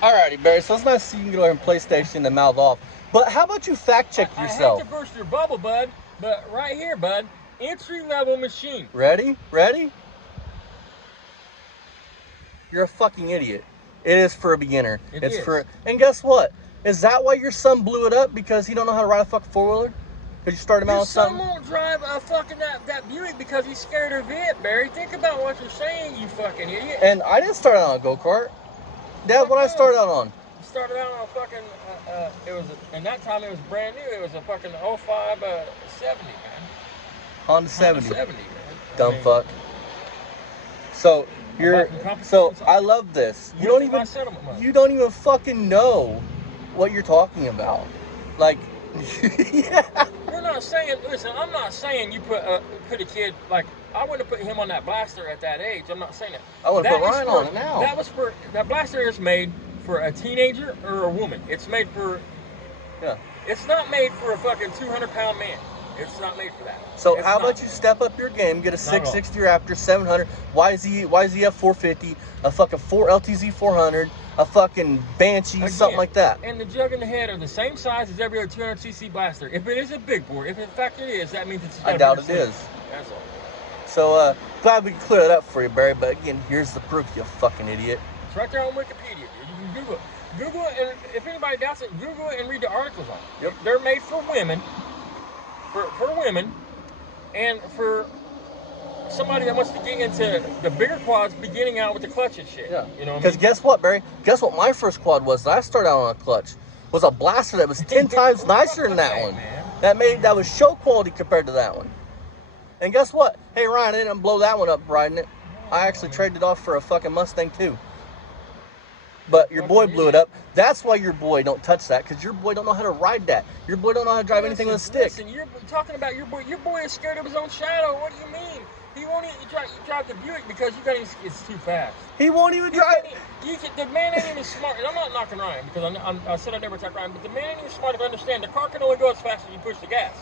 Alrighty, Barry, so it's nice to see you can get over and PlayStation and mouth off. But how about you fact check yourself? I hate to burst your bubble, bud, but right here, bud, entry-level machine. Ready? Ready? You're a fucking idiot. It is for a beginner. And guess what? Is that why your son blew it up? Because he don't know how to ride a fucking four-wheeler? Because you started him out with something? Your son won't drive a fucking that Buick because he's scared of it, Barry. Think about what you're saying, you fucking idiot. And I didn't start out on a go-kart. Dad, what I started out on? You started out on a fucking, and that time it was brand new. It was a fucking 05 70, man. Honda 70. Honda 70, man. Dumb fuck. So, I love this. You don't even fucking know what you're talking about. Like, yeah. We're not saying, listen, I'm not saying you put a kid, like, I wouldn't have put him on that blaster at that age. I'm not saying that. I would have put Ryan on it now. That blaster is made for a teenager or a woman. It's made for, it's not made for a fucking 200-pound man. It's not made for that. So how about you step up your game, get a 660 Raptor, 700, YZF 450, a fucking LTZ 400, a fucking Banshee, something like that. And the jug and the head are the same size as every other 200cc blaster. If it is a big bore, if in fact it is, that means it's. I doubt it is. That's all. So glad we can clear that up for you, Barry. But again, here's the proof, you fucking idiot. It's right there on Wikipedia, dude. You can Google it. Google it, and if anybody doubts it, Google it and read the articles on it. Yep. They're made for women. For women, and for somebody that wants to get into the bigger quads, beginning out with the clutch and shit. Yeah. You know what I mean? Because guess what, Barry? Guess what my first quad was that I started out on a clutch? Was a blaster that was 10 times nicer than that one. Man. That was show quality compared to that one. And guess what? Hey, Ryan, I didn't blow that one up riding it. I actually traded it off for a fucking Mustang too. But your boy blew it up. That's why your boy don't touch that, because your boy don't know how to ride that. Your boy don't know how to drive anything with a stick. Listen, you're talking about your boy. Your boy is scared of his own shadow. What do you mean? He won't even drive the Buick because it's too fast. He won't even drive. The man ain't even smart. And I'm not knocking Ryan because I said I never attack Ryan, but the man ain't even smart enough to understand the car can only go as fast as you push the gas.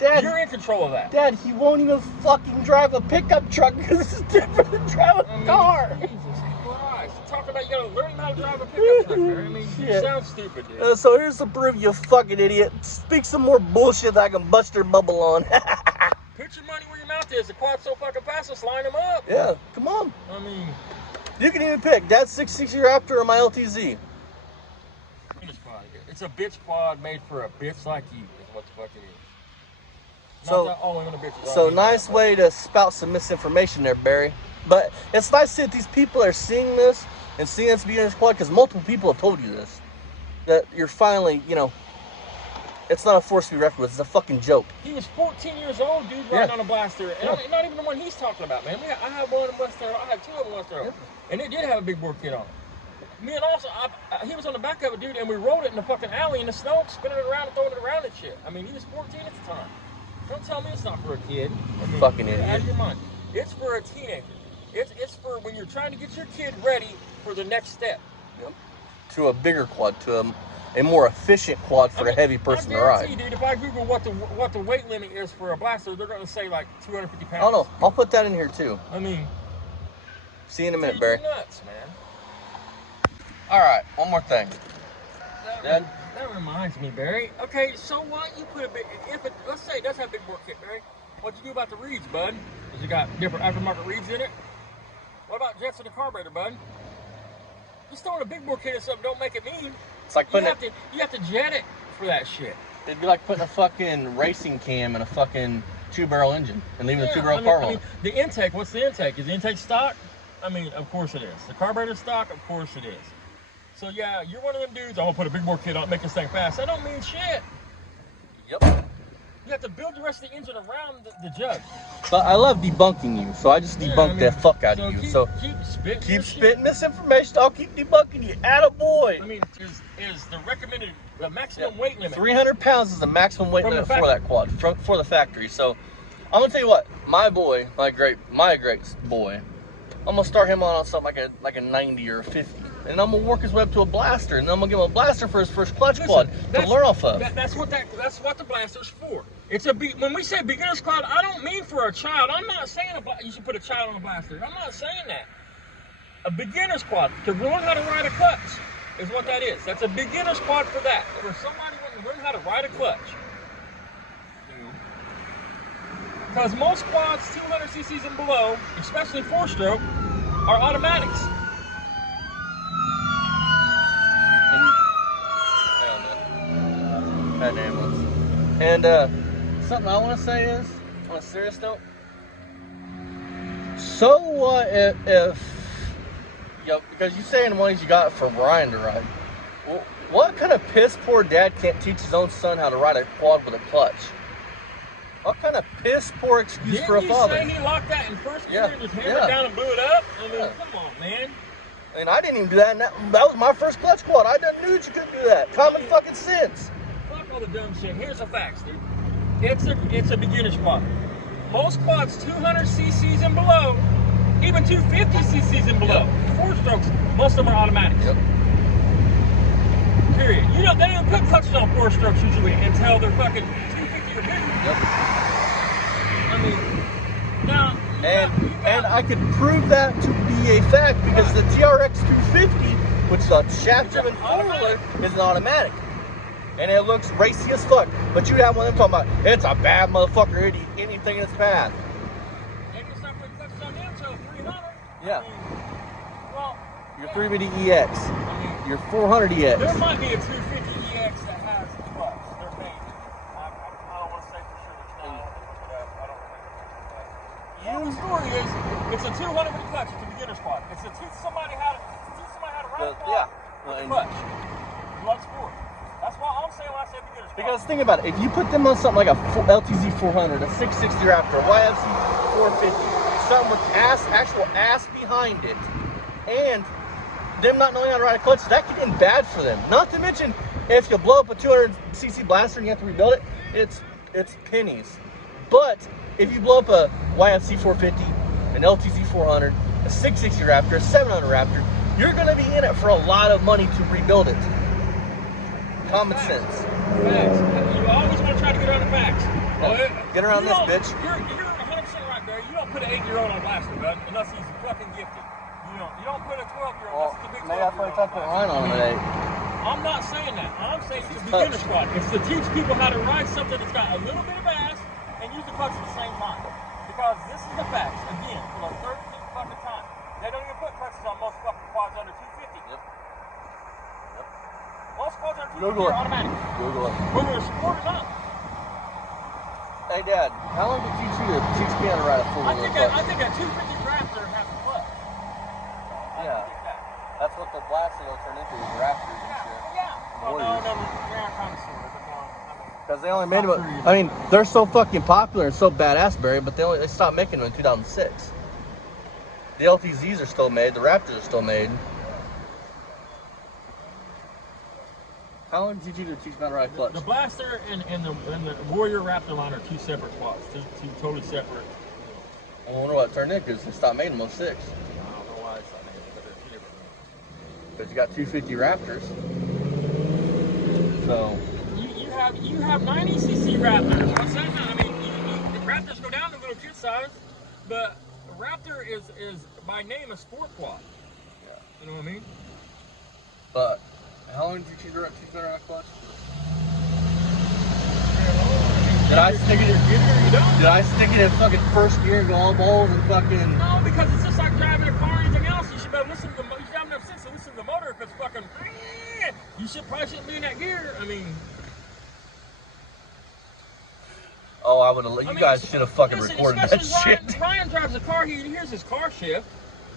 Dad, you're in control of that. Dad, he won't even fucking drive a pickup truck because it's different than driving a car. Jesus Christ. Talking about you gotta learn how to drive a pickup truck, man. I mean, you sound stupid, dude. So here's the proof, you fucking idiot. Speak some more bullshit that I can bust your bubble on. Put your money where your mouth is. The quad's so fucking fast, let's line them up. Yeah, come on. I mean, you can even pick Dad's 660 Raptor or my LTZ. It's a bitch quad made for a bitch like you, is what the fuck it is. So nice way to spout some misinformation there, Barry. But it's nice that these people are seeing this and seeing this beginner's quad, because multiple people have told you this. That you're finally, it's not a force to be reckoned with. It's a fucking joke. He was 14 years old, dude, riding on a blaster. And not even the one he's talking about, man. I had one in Western. I had two of them in Western. And it did have a big bore kit on it. Me and also, he was on the back of it, dude, and we rode it in the fucking alley in the snow, spinning it around and throwing it around and shit. I mean, he was 14 at the time. Don't tell me it's not for a kid. I mean, fucking idiot. Out of your mind. It's for a teenager. It's for when you're trying to get your kid ready for the next step. Yep. To a bigger quad, to a more efficient quad for a heavy person to ride. Dude, if I Google what the weight limit is for a blaster, they're going to say like 250 pounds. Oh no, I'll put that in here too. I mean, see you in a minute, Barry. You're nuts, man. All right, one more thing. That reminds me, Barry. Okay, so why don't you put let's say it does have a big bore kit, Barry. What'd you do about the reeds, bud? Has it got different aftermarket reeds in it? What about jets in the carburetor, bud? Just throwing a big bore kit in something don't make it mean. It's like putting you have to jet it for that shit. It'd be like putting a fucking racing cam in a fucking 2-barrel engine and leaving a 2-barrel car on. The intake, what's the intake? Is the intake stock? I mean, of course it is. The carburetor stock? Of course it is. So yeah, you're one of them dudes, I'm gonna put a big bore kit on it, make this thing fast. That don't mean shit. Yep. You have to build the rest of the engine around the jug. But I love debunking you, so I just debunked the fuck out of you. So keep spitting misinformation. I'll keep debunking you. Attaboy. I mean, is the recommended maximum weight limit? 300 pounds is the maximum weight limit for that quad for the factory. So I'm gonna tell you what, my boy, my great boy, I'm gonna start him on something like a 90 or a 50. And I'm gonna work his way up to a blaster, and then I'm gonna give him a blaster for his first clutch quad to learn off of. That's what the blaster's for. When we say beginner's quad, I don't mean for a child. I'm not saying you should put a child on a blaster. I'm not saying that. A beginner's quad to learn how to ride a clutch. is what that is. That's a beginner's quad for that. For somebody wanting to learn how to ride a clutch. Because most quads 200 cc's and below, especially 4-stroke, are automatics. And something I want to say is, on a serious note, so what if because you saying the ones you got for Ryan to ride, well, what kind of piss poor dad can't teach his own son how to ride a quad with a clutch? What kind of piss poor excuse for a father? Didn't you say he locked that in first gear and just hammered down and blew it up? I mean, come on, man. And I didn't even do that. And that was my first clutch quad. I didn't know you couldn't do that. Common fucking sense. Fuck all the dumb shit. Here's the facts, dude. It's a beginner's quad. Most quads 200 cc's and below, even 250 cc's and below, 4-strokes, most of them are automatics. Yep. Period. You know, they don't put clutches on 4-strokes usually until they're fucking 250 or bigger. Yep. I mean, now, and I could prove that to be a fact because the TRX 250, which is a shaft-driven four-wheeler, is an automatic. And it looks racy as fuck. But you'd have one of them talking about, it's a bad motherfucker, anything in its path. And you start putting clutches on them until 300. Yeah. I mean, well, Your 350 EX, your 400 EX. There might be a 250 EX that has a clutch. They're made. I don't want to say for sure it's not. I don't think the story is, it's a 200 with a clutch. It's a beginner's quad. It's to teach somebody how to ride a quad with a clutch. Blood sport. That's why I'm saying when I say beginner's quad. Because think about it, if you put them on something like a LTZ 400, a 660 Raptor, a YFC 450, something with actual ass behind it, and them not knowing how to ride a clutch, that could end bad for them. Not to mention, if you blow up a 200cc blaster and you have to rebuild it, it's pennies. But if you blow up a YFC 450, an LTZ 400, a 660 Raptor, a 700 Raptor, you're going to be in it for a lot of money to rebuild it. Common sense. Facts. You always want to try to get around the facts. Get around this, bitch. You're 100% right there. You don't put an 8-year-old on blaster, bud, unless he's fucking gifted. You don't put a 12-year-old unless it's a big 12-year-old. Maybe I put Ryan on today. I'm not saying that. I'm saying it's a beginner squad. It's to teach people how to ride something that's got a little bit of ass and use the clutch at the same time. Because this is the facts, again, for the 13th fucking time. They don't even put clutches on most fucking quads under 250. Yep. Most quads under 250 are automatic. Google it. Whether it's sport or not. Hey, Dad, how long did you teach me how to ride a four-wheeler clutch? I think a 250 Raptor has a clutch. Yeah. That's what the blaster will turn into, is Raptors and shit. Yeah. Well, no, yeah, kind of sort of, but no. Because they only made them, I mean, they're so fucking popular and so badass, Barry, but they stopped making them in 2006. The LTZs are still made, the Raptors are still made. How long did you do to teach me how to ride a clutch? The Blaster and the Warrior Raptor line are two separate quads, two totally separate. I wonder what turned in because they stopped making them in 06. I don't know why they stopped making them, but they're two different ones. Because you got 250 Raptors. So you have 90cc Raptors. I'm saying that. I mean, the Raptors go down to little kid size, but a Raptor is by name a sport quad. Yeah. You know what I mean? But how long did you teach me how to ride a clutch? Did I stick it in gear or you don't? Did I stick it in fucking first gear and go all balls and fucking... No, because it's just like driving a car or anything else. You should be able to listen to the motor. You should have enough sense to listen to the motor if it's fucking... You shouldn't be in that gear. I mean... Oh, I would have... You guys should have fucking recorded that shit. Ryan drives a car, he hears his car shift.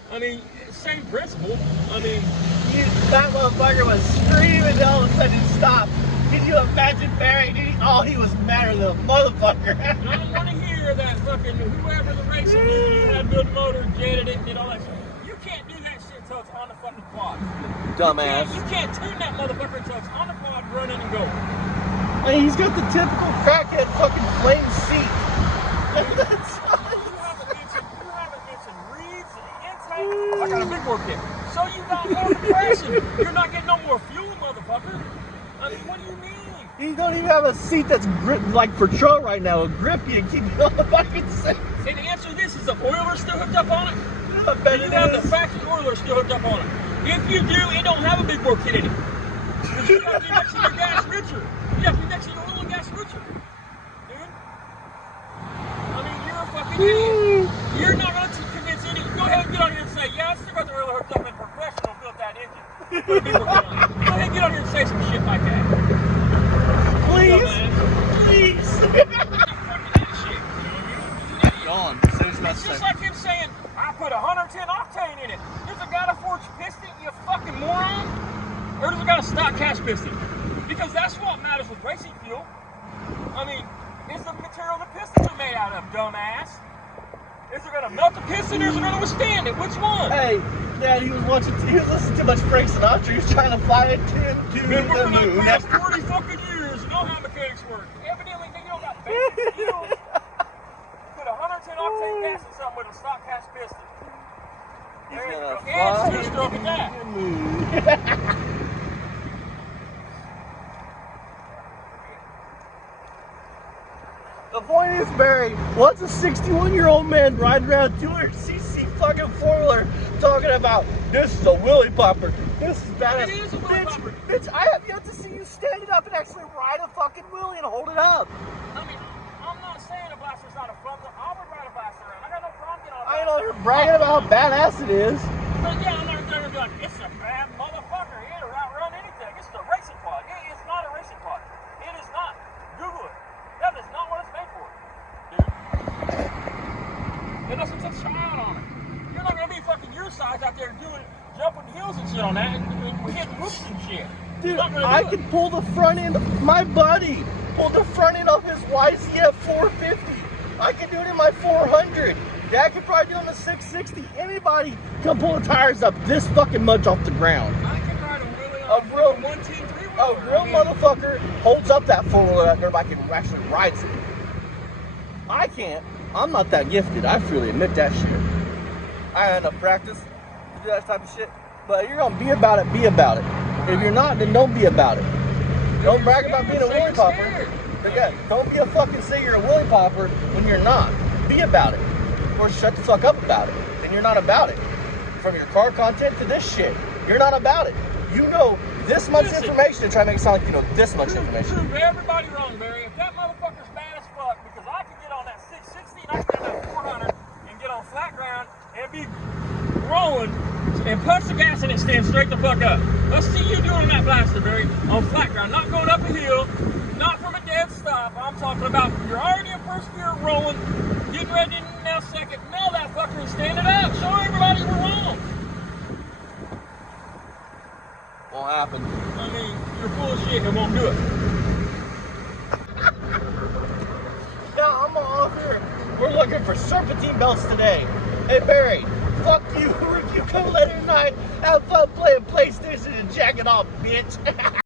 I mean, same principle. I mean... That motherfucker was screaming and all of a sudden stopped. Can you imagine Barry? Oh, he was madder than a motherfucker. And I don't want to hear that fucking whoever the racing you had built the motor, jetted it, and did all that shit. You can't do that shit until it's on the fucking quad. Dumbass. You can't tune that motherfucker until it's on the quad, running and going. I mean, he's got the typical crackhead fucking flame seat. You haven't mentioned reeds and intake. I got a big bore kit. So you got more compression. You're not getting no more fuel, motherfucker. I mean, what do you mean? You don't even have a seat that's like for trail right now, a grip you keep you on the fucking seat. And the answer to this is the oiler still hooked up on it? I bet you have the factory oiler still hooked up on it. If you do, it don't have a big bore kit in it. Because you have to be mixing your gas richer. You have to be mixing your oil and gas richer. Dude. I mean, you're a fucking idiot. You're not going to convince any. Go ahead and get on here and say, yeah, I still got the oil hooked up and professional built that engine. Put a big bore kit on it. Go ahead and get on here and say some shit like that. Please. Please. Gone. It's just like him saying, I put 110 octane in it. Does it got a forged piston, you fucking moron? Or does it got a stock cast piston? Because that's what matters with racing fuel. I mean, is the material the pistons are made out of, dumbass? Is it gonna melt the piston or is it gonna withstand it? Which one? Hey, Dad, he was listening to too much Frank Sinatra. He was trying to fly it to Been the working on moon. the past 40 fucking years, know how mechanics work. Evidently, they don't got basic skills. Put 110 octane gas in something with a stock cast piston. There you go. And two-stroke at that. The point is, Barry, what's a 61-year-old man riding around 200cc fucking four-wheeler talking about, this is a wheelie popper, this is badass. It is a wheelie popper. Bitch, I have yet to see you stand it up and actually ride a fucking wheelie and hold it up. I mean, I'm not saying a blaster's not a fun, I would ride a blaster around. I got no problem getting on a I blaster. know you're bragging about how badass it is. But yeah, I'm not going to be like, it's a bad motherfucker. It'll outrun anything. It's the racing quad. It's not a racing quad. It is not. Google it. That is not what it's made for. Dude. It doesn't touch shine on it. You're not going to be fucking your size out there doing, jumping hills and shit on that and hitting roofs and shit. Dude, I can pull the front end, my buddy pulled the front end of his YZF 450. I can do it in my 400. Dad could probably do it on the 660. Anybody can pull the tires up this fucking much off the ground. I can ride a wheelie on a real 1-2-3 A real motherfucker holds up that four-wheeler that everybody can actually ride it. I can't. I'm not that gifted. I freely admit that shit. I had enough practice to do that type of shit. But if you're gonna be about it, be about it. If you're not, then don't be about it. Don't brag about being a wheelie popper. Yeah, don't be a fucking say you're a wheelie popper when you're not. Be about it. Or shut the fuck up about it. And you're not about it. From your car content to this shit, you're not about it. You know this much information and try to make it sound like you know this much information. Prove everybody wrong, Barry. If that motherfucker's bad as fuck, because I can get on that 660 and I can get on that 400 and get on flat ground and be rolling and punch the gas and it stand straight the fuck up. Let's see you doing that blaster, Barry, on flat ground. Not going up a hill, not from a dead stop. I'm talking about you're already in first gear rolling, getting ready to now second. Nail that fucker and stand it up. Show everybody we're wrong. Won't happen. I mean, you're full of shit and won't do it. Now I'm off here. We're looking for serpentine belts today. Hey Barry, fuck you. You come later tonight, have fun playing PlayStation and jacking off, bitch.